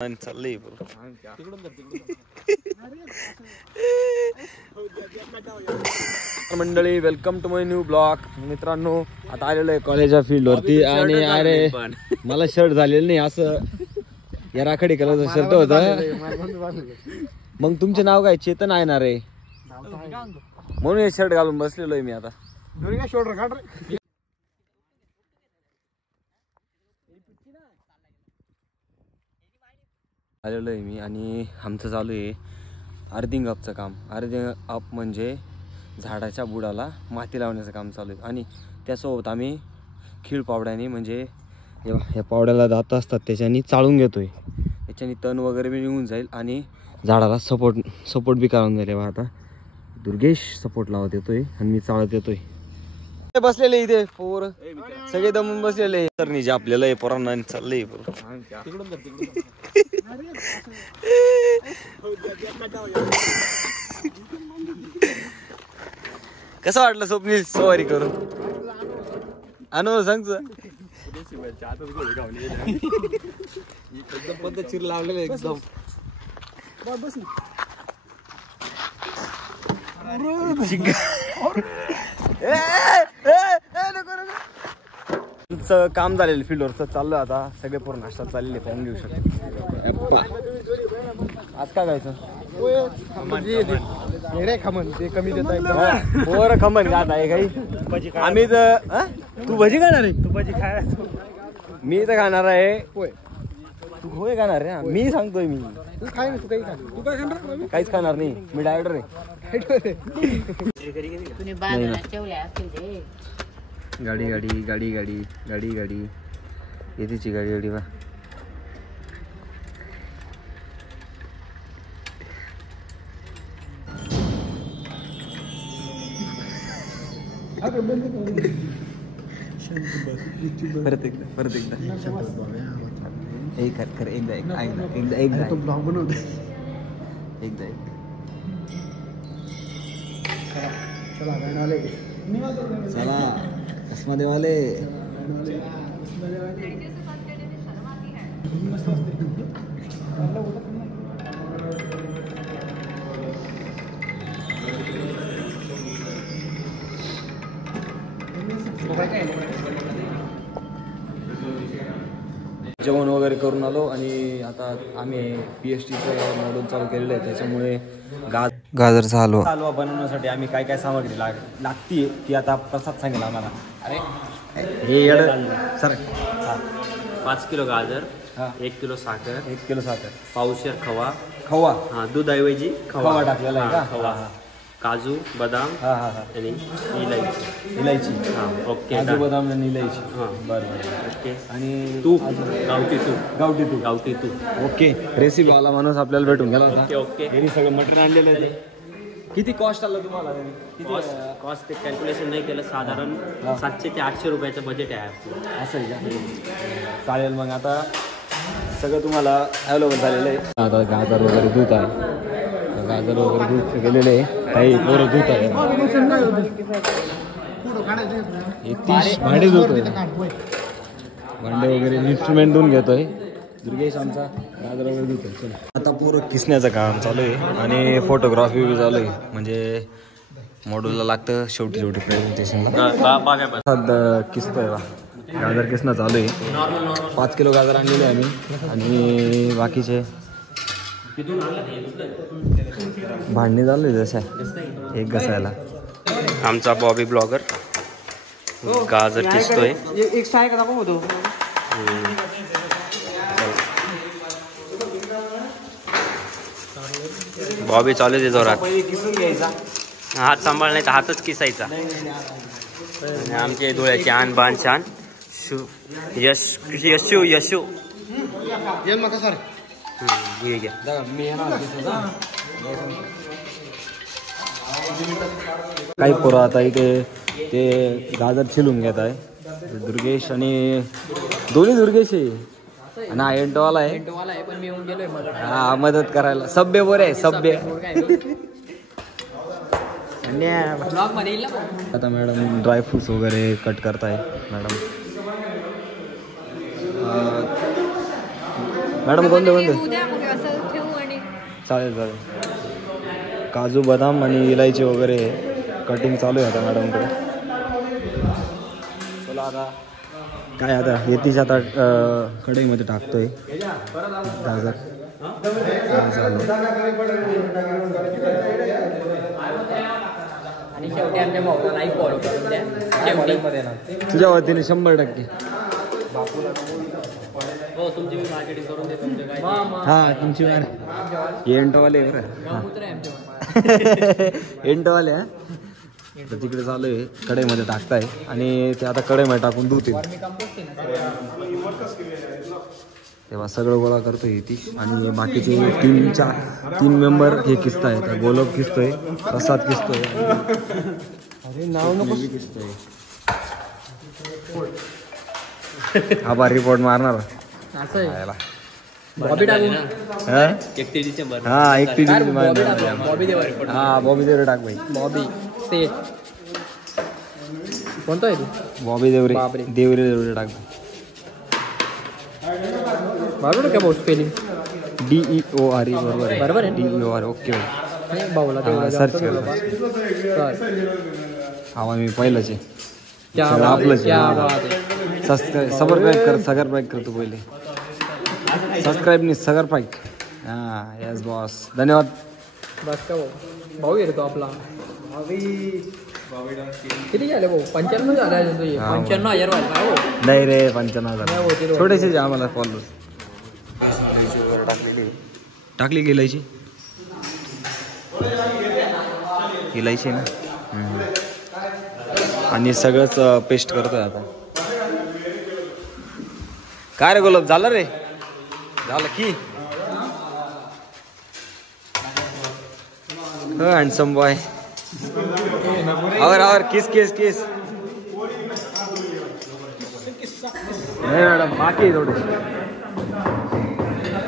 चाललंय मंडळी, welcome to my new blog. मित्रांनो, आता आलेलो आहे कॉलेजच्या फील्ड वरती आणि अरे मला शर्ट झालेलं नाही, असं या राखाडी कलरचं शर्ट होतं. मग तुमचे नाव काय? चेतन आहे ना रे, म्हणून हे शर्ट घालून बसलेलो आहे मी. आता आलेलो आहे मी आणि आमचं चालू आहे अर्थिंग अपचं काम. अर्थिंग अप म्हणजे झाडाच्या बुडाला माती लावण्याचं काम चालू आहे आणि त्यासोबत आम्ही खीळ पावड्याने, म्हणजे ह्या पावड्याला दात असतात त्याच्यानी चाळून घेतोय. याच्यानी तण वगैरे बी निघून जाईल आणि झाडाला सपोर्ट बी करून जाईल. आता दुर्गेश सपोर्ट लावत येतोय आणि मी चाळत येतोय. बसलेले इथे पोर सगळे दमून बसलेले. तर निजे आपल्याला हे पोरांना चाललंय. कसं वाटलं स्वप्नील सवारी करून? अनुभव सांगतो. एकदम पद्धतशीर लावलेलं एकदम. काम झालेलं फील्डवरचं चाललं. आता सगळे पूर्ण नाश्ता चाललेले पाहून घेऊ शकतो. आज काय खायचं? खमण ते कमी देत पोर खमण खात आहे काही. आम्ही तर तू भजी खाणार आहे? तू भजी खायला मी तर खाणार आहे. तू होय खाणार रे? मी सांगतोय मी. तू खाय ना, तू काही खा. तू काय खाणार? काहीच खाणार नाही, मी डायटर आहे. गाडी गाडी गाडी गाडी गाडी गाडी येतेची गाडी गाडी वा. परत एकदा एक कर एकदा एकदा तो ब्लॉग बनवतो. एकदा चला कसमध्ये वाले जेवण वगैरे करून आलो आणि आता आम्ही PSTचं मॉड्यूल चालू केलेलं आहे. त्याच्यामुळे गाजरचा हलवा बनवण्यासाठी आम्ही काय काय सामग्री लागते ती आता प्रसाद सांगेल आम्हाला. अरे हे सर 5 किलो गाजर, 1 किलो साखर, 1 किलो साखर, पावशेर खवा. हां, दूध ऐवजी खवा टाकलेला आहे का? खवा, काजू, बदाम आणि इलायची. ओके. काजू, बदाम आणि इलायची. बरं. ओके. आणि तूप, गावठी तूप. ओके. रेसिपी वाला माणूस आपल्याला भेटून गेला होता. ओके. हे सगळं मटेरियल आणलेलं आहे. किती कॉस्ट आलं तुम्हाला? कॉस्ट ते कॅल्क्युलेशन नाही केलं, साधारण 700 ते 800 रुपयाचं बजेट आहे आपलं. असं आहे का? चालेल. मग आता सगळं तुम्हाला अवेलेबल झालेलं आहे. आता गाजर वगैरे दूध आहे. गाजर वगैरे दूध गेलेले आहे. काही पोरं दूध आहे. भांडे धुतोय, भांडे वगैरे इन्स्ट्रुमेंट धुवून घेतोय. दुर्गेश आमचा गाजर वगैरे धुतोय. चला आता पोरं किसण्याचं काम चालू आहे आणि फोटोग्राफी बी चालू आहे. म्हणजे मॉड्यूलला लागतं शेवटी प्रेझेंटेशनला. किसतोय बा, गाजर किसणं चालू आहे. 5 किलो गाजर आणलेले आहे आम्ही आणि बाकीचे भांडणी चालू आहे जशा एक घसायला. आमचा बॉबी ब्लॉगर गाजर किसतोय. बॉबी चालू आहे जोरात. हात सांभाळ नाही तर हातच किसायचा. आणि आमचे डोळ्याचे आन बाण छान. यशू काही पोरं आता इथे ते गाजर छिलून घेत आहे. दुर्गेश आणि दोन्ही दुर्गेश आहे आणि हा एंटोवाला आहे. हा मदत करायला. सभ्य बोर आहे, सभ्य. आता मॅडम ड्रायफ्रुट्स वगैरे कट करताय. मॅडम मॅडम कोणते कोणते उद्या मग असं ठेवू आणि चालेल चालेल. काजू बदाम आणि इलायची वगैरे कटिंग चालू आहे आता मॅडमकडे. चला आता काय आता येतीच आता कढईमध्ये टाकतोय गाजर. आणि शेवटी आमच्या भाऊला नाही फॉलो करून द्या. तुझ्या वतीने 100%. हो तुमची मी मार्केटिंग करून देतो. हा तुमची एंटवाले बरं. एंटवाले हा. तर तिकडे चालू आहे कढईमध्ये टाकताय आणि ते आता कढईमध्ये टाकून धुतील. तेव्हा सगळं गोळा करतोय ती आणि बाकीचे 3 मेंबर हे किसताय. गोलब किसतोय, प्रसाद किसतोय, अरे नाव नको किसतोय. आभार रिपोर्ट मारणार. बॉबी टाकून हा 31 डिसेंबर. हा बॉबी देवरे टाक भाई. बॉबी सेट कोणता आहे तू? बॉबी देवरे देवरे टाक. बरोबर काय भाऊ स्पेलिंग? DEORE बरोबर आहे. बरोबर आहे. DEORE ओके भाऊला सर्च कर. हा मी पहिलंच आहे आपलंच. सबस्क्राईब करतो पहिले. सबस्क्राईब नाही सबस्क्राईब. हां यस बॉस धन्यवाद. बस का भाऊ भाऊ येतो आपला. किती झाले भाऊ? 95 झाले. 95,000 वाटला. नाही रे 95,000 छोटेसे जे आम्हाला फॉलो. टाकली इलायची ना. आणि सगळंच पेस्ट करतोय आता. काय रे गुलाब झालं रे? झालं की हँडसम बॉय. आवर किस नाही मॅडम बाकी थोडे.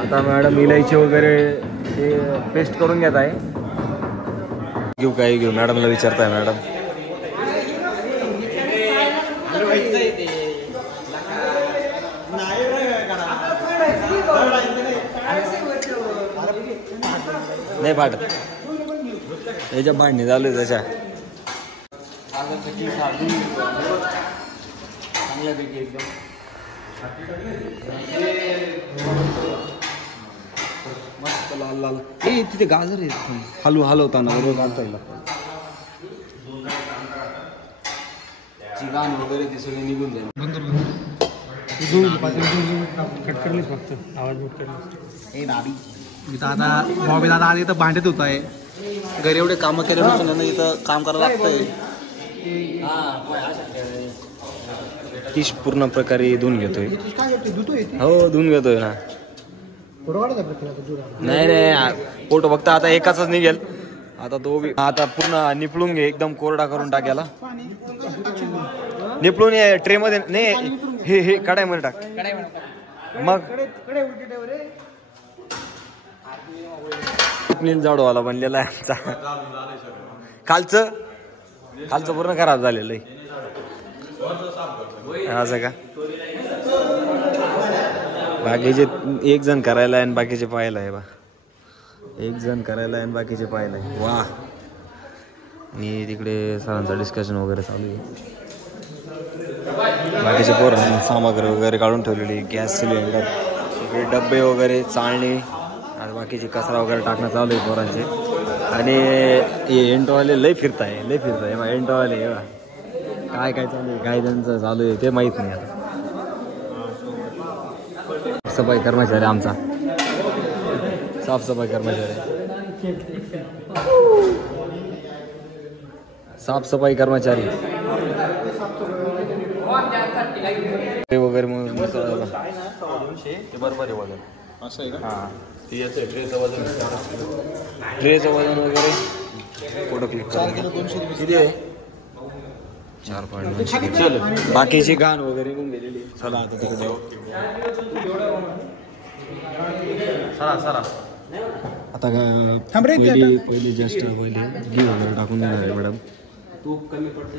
आता मॅडम इलायची वगैरे ते पेस्ट करून घेत आहे. घेऊ मॅडमला विचारताय मॅडम. नाही पाठत त्याच्या भांडणी चालू आहे त्याच्या. चांगल्यापैकी एकदम मस्त लाल लाल. तिथे गाजर आहे हलवताना बरोबर काढता येईल. चिकन वगैरे ते सगळे निघून जाईल. आता भाऊ दादा आज इथं भांडत होत आहे. घरी एवढे कामं केल्यापासून इथं काम करायला लागतंय. तीच पूर्ण प्रकारे धुवून घेतोय. हो धुवून घेतोय ना. नाही फोटो फक्त आता एकाच निघेल. आता तो आता पूर्ण निपळून घे एकदम कोरडा करून टाकायला. निपळून ट्रे मध्ये नाही हे कढाईमध्ये टाक. मग जाडवाला बनलेला आहे आमचा. कालचं पूर्ण खराब झालेलं आहे. असं का? बाकीचे एक जण करायला आहे आणि बाकीचे पाहायला आहे. एक जण करायला आहे आणि बाकीचे पाहायला आहे. वा. आणि तिकडे सरांचं डिस्कशन वगैरे चालू आहे. बाकीचे पोरं सामग्री वगैरे काढून ठेवलेली. गॅस सिलेंडर इकडे डब्बे वगैरे चाळणी आणि बाकीचे कचरा वगैरे टाकणं चालू आहे पोरांचे. आणि हे एंटोवाले लय फिरताय एंटोवाले काय चालू आहे काय त्यांचं चालू आहे ते माहीत नाही. आता सफाई कर्मचारी आमचा साफसफाई कर्मचारी वगैरे बरोबर आहे वजन असं आहे का? हां ट्रेचं वजन वगैरे फोटो क्लिक करून किती आहे 4.9. चल बाकीची घाण वगैरे निघून गेलेली. चला आता तिकडे जाऊ. सरा आता पहिली जस्ट पहिले घी वगैरे टाकून देणार आहे मॅडम. तू कमी पडते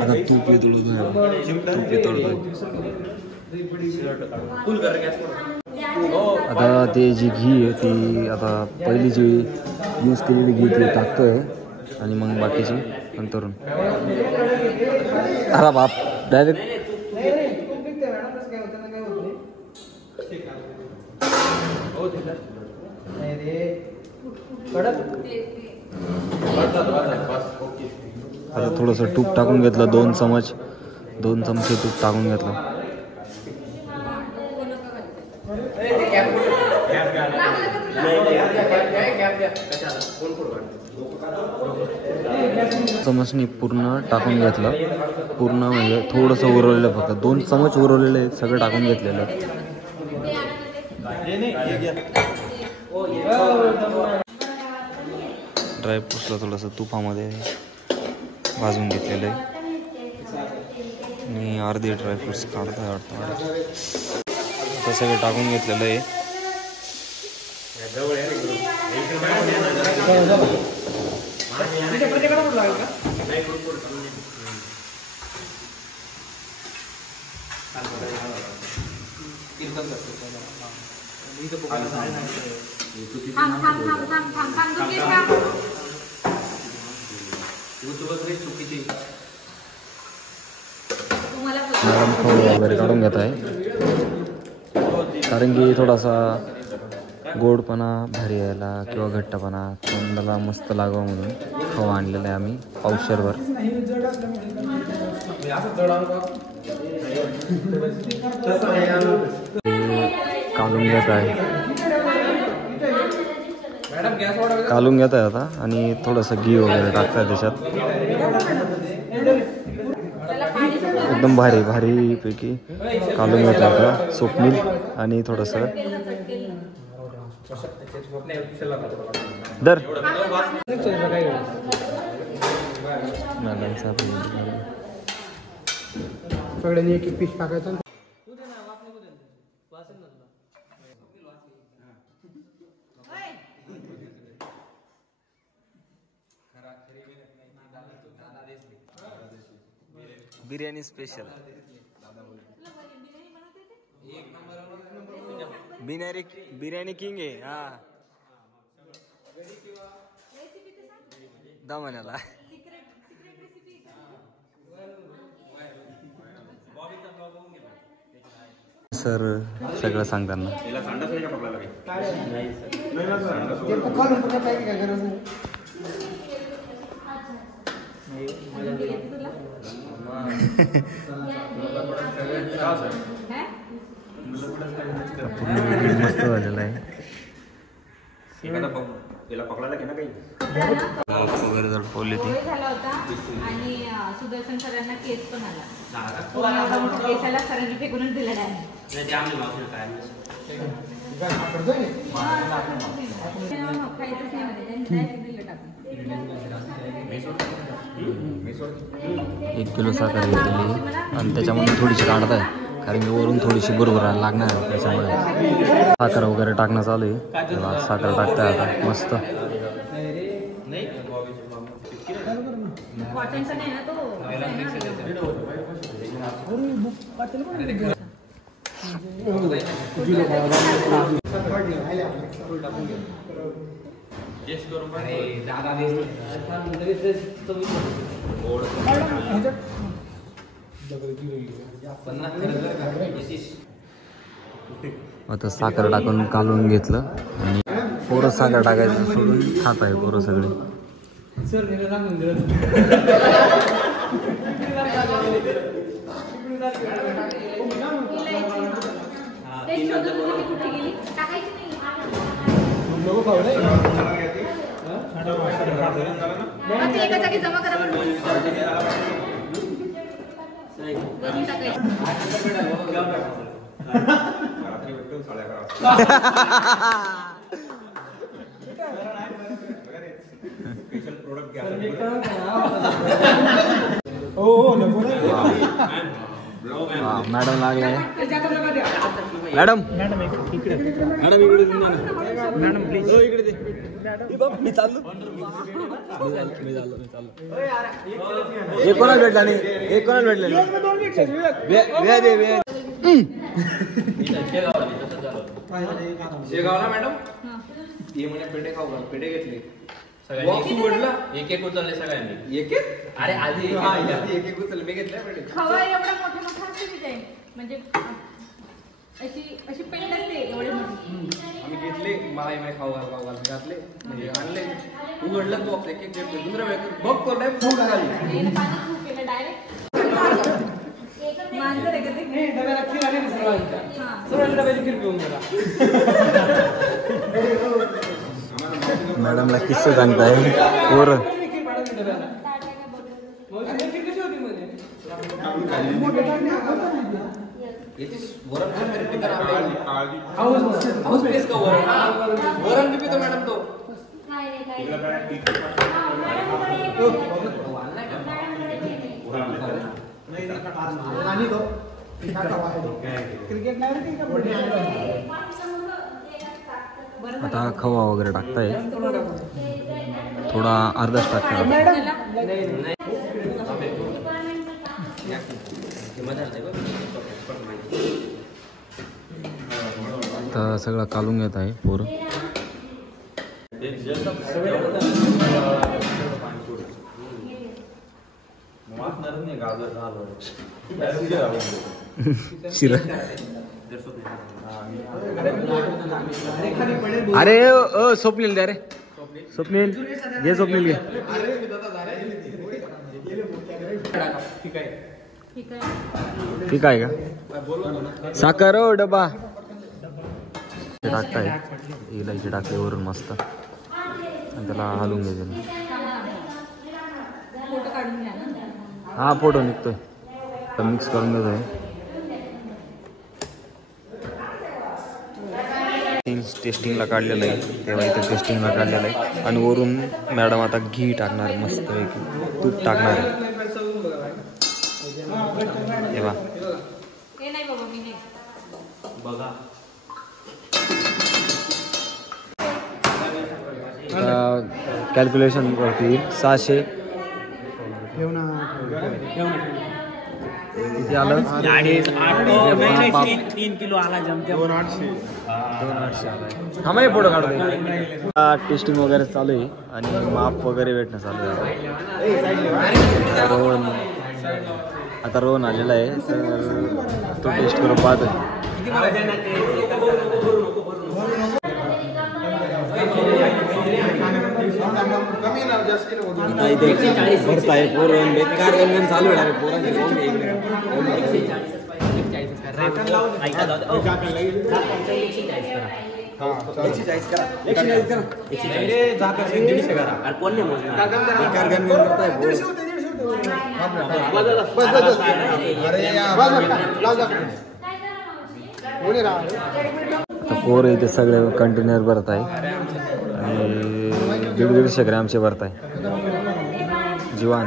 आता तूप आता ते जी घी आहे ती आता पहिली जी यूज केलेली घी ती टाकतोय आणि मग बाकीची नंतरून. अरे बाप डायरेक्ट आता थोडंसं तूप टाकून घेतलं, 2 चमचे तूप टाकून घेतलं. चमचनी पूर्ण टाकून घेतलं, पूर्ण म्हणजे थोडंसं उरवलेलं, फक्त 2 चमच उरवलेलं आहे, सगळं टाकून घेतलेलं. ड्रायफ्रूट्सला थोडंसं तुपामध्ये भाजून घेतलेलं आहे आणि अर्धे ड्रायफ्रूट्स काढता वाटतं. आता सगळं टाकून घेतलेलं आहे. मॅडम खवा वगैरे काढून घेत आहे, कारण की थोडासा गोडपणा भारी यायला किंवा घट्टपणा तोंडाला मस्त लागावं म्हणून खवा आणलेला आहे आम्ही पावशेरभर. कालून घेत आहे आता आणि थोडंसं घी वगैरे टाकताय त्याच्यात. एकदम भारी पैकी कालून घेत आहे आता सोपनील आणि थोडंसं दर एक पीस टाकायचं. बिर्याणी स्पेशल बिर्याणी किंग आहे. हा दमान्याला सर सगळं सांगताना मस्त झालेलं आहे. वगैरे जडपवली ती झाला होता आणि सुदर्शन सरांना केस पण आला. केसाला सरांनी फेकूनच दिलेला आहे. खायचंच नाही मध्ये त्यांनी दिलं टाकून. 1 किलो साखर घेतलेली आणि त्याच्यामध्ये थोडीशी काढत आहे, कारण की वरून थोडीशी बरोबर लागणार आहे, त्याच्यामुळे साखर वगैरे टाकणं चालू आहे. तेव्हा साखर टाकताय आता मस्त. कॉटनचा नाही ना तो. आता साखर टाकून कालून घेतलं आणि पोरं साखर टाकायचं सोडून खात आहे पोरं सगळे. एका जागी जमा करा मॅडम लागले. मॅडम मॅडम प्लीज मी चाललो एक कोणाला भेटला नाही एक कोणाला भेटला नाही शेगावला मॅडम ये म्हणे पेढे खाऊ का पेढे घेतले एक एक उचलले सगळ्यांनी एक एक अरे आधी एक एक उचलले मी घेतले पेढे खवा एवढा मोठा मोठा असते तिथे म्हणजे अशी अशी पेंड असते एवढी मोठी आम्ही घेतले मला खाऊ घाल मी घातले म्हणजे आणले उघडलं बॉक्स एक एक घेतले दुसऱ्या वेळेस बघ करलाय फूट घाली पाणी खूप केलं डायरेक्ट मांजर आहे का ते मॅडमला किस्से सांगताय पोरं वरण बी पितो मॅडम तो आता खवा वगैरे टाकताय थोडा अर्धाच टाकता आता सगळं कालून घेत आहे पोरं शिरा अरे स्वप्नील द्या रे स्वप्नील घे स्वप्नील घे ठीक आहे का साखर हो डबा टाकताय इलायची टाकली वरून मस्त आणि त्याला हलवून घ्यायचं फोटो काढून घ्या ना हा फोटो निघतोय तर मिक्स करून घेतोय टेस्टिंगला काढलेलं आहे तेव्हा इथं टेस्टिंगला काढलेलं आहे आणि वरून मॅडम आता घी टाकणार मस्त पैकी तूप टाकणार आहे तेव्हा हे नाही बाबा मी नाही बघा कॅल्क्युलेशन करते 600 किती आलं 3 किलो आला जमते 2,800 हा मग फोटो काढतो टेस्टिंग वगैरे चालू आहे आणि माप वगैरे भेटणं चालू आहे आता रोहन आलेला आहे तर तो टेस्ट करून पाहतोय आता इथे भरत आहे पोरण बेकार गंजन चालू आहे पोरांचे पोर इथे सगळे कंटेनर भरत आहे आणि 150 ग्रॅमचे भरत आहे जीवान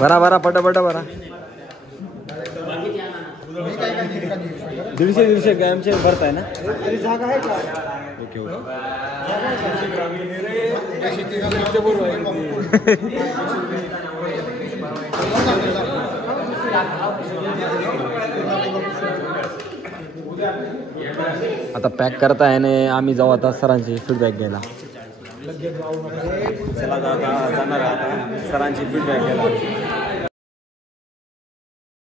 बरा पटा बरा 150 ग्रॅमचे भरत आहे ना आता पॅक करता आहे आणि आम्ही जाऊ आता सरांची फीडबॅक घ्यायला चला जाणार आता सरांची फीडबॅक घ्यायला